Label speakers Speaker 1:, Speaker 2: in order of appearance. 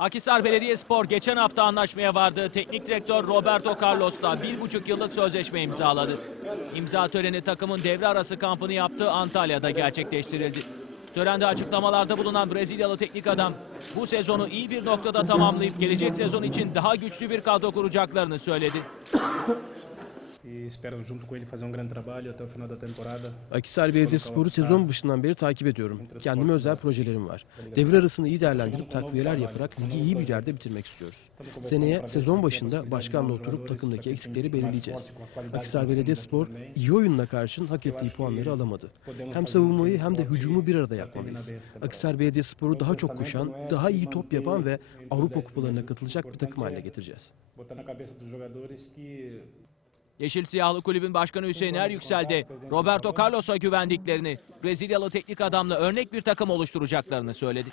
Speaker 1: Akhisar Belediyespor geçen hafta anlaşmaya vardı. Teknik direktör Roberto Carlos'la bir buçuk yıllık sözleşme imzaladı. İmza töreni takımın devre arası kampını yaptığı Antalya'da gerçekleştirildi. Törende açıklamalarda bulunan Brezilyalı teknik adam bu sezonu iyi bir noktada tamamlayıp gelecek sezon için daha güçlü bir kadro kuracaklarını söyledi.
Speaker 2: E espero junto com ele fazer um grande trabalho até o final da temporada.
Speaker 3: Akhisar Belediyespor'u sezon başından beri takip ediyorum. Kendime özel projelerim var. Devre arasını iyi değerlendirip takviyeler yaparak ligi iyi bir yerde bitirmek istiyoruz. Seneye sezon başında başkanla oturup takımdaki eksikleri belirleyeceğiz. Akhisar Belediyespor iyi oyunla karşın hak ettiği puanları alamadı. Hem savunmayı hem de hücumu bir arada yapmalıyız. Akhisar Belediyespor'u daha çok koşan, daha iyi top yapan ve Avrupa kupalarına katılacak bir takım haline getireceğiz.
Speaker 1: Yeşil Siyahlı Kulübün Başkanı Hüseyin Eryüksel de Roberto Carlos'a güvendiklerini, Brezilyalı teknik adamla örnek bir takım oluşturacaklarını söyledi.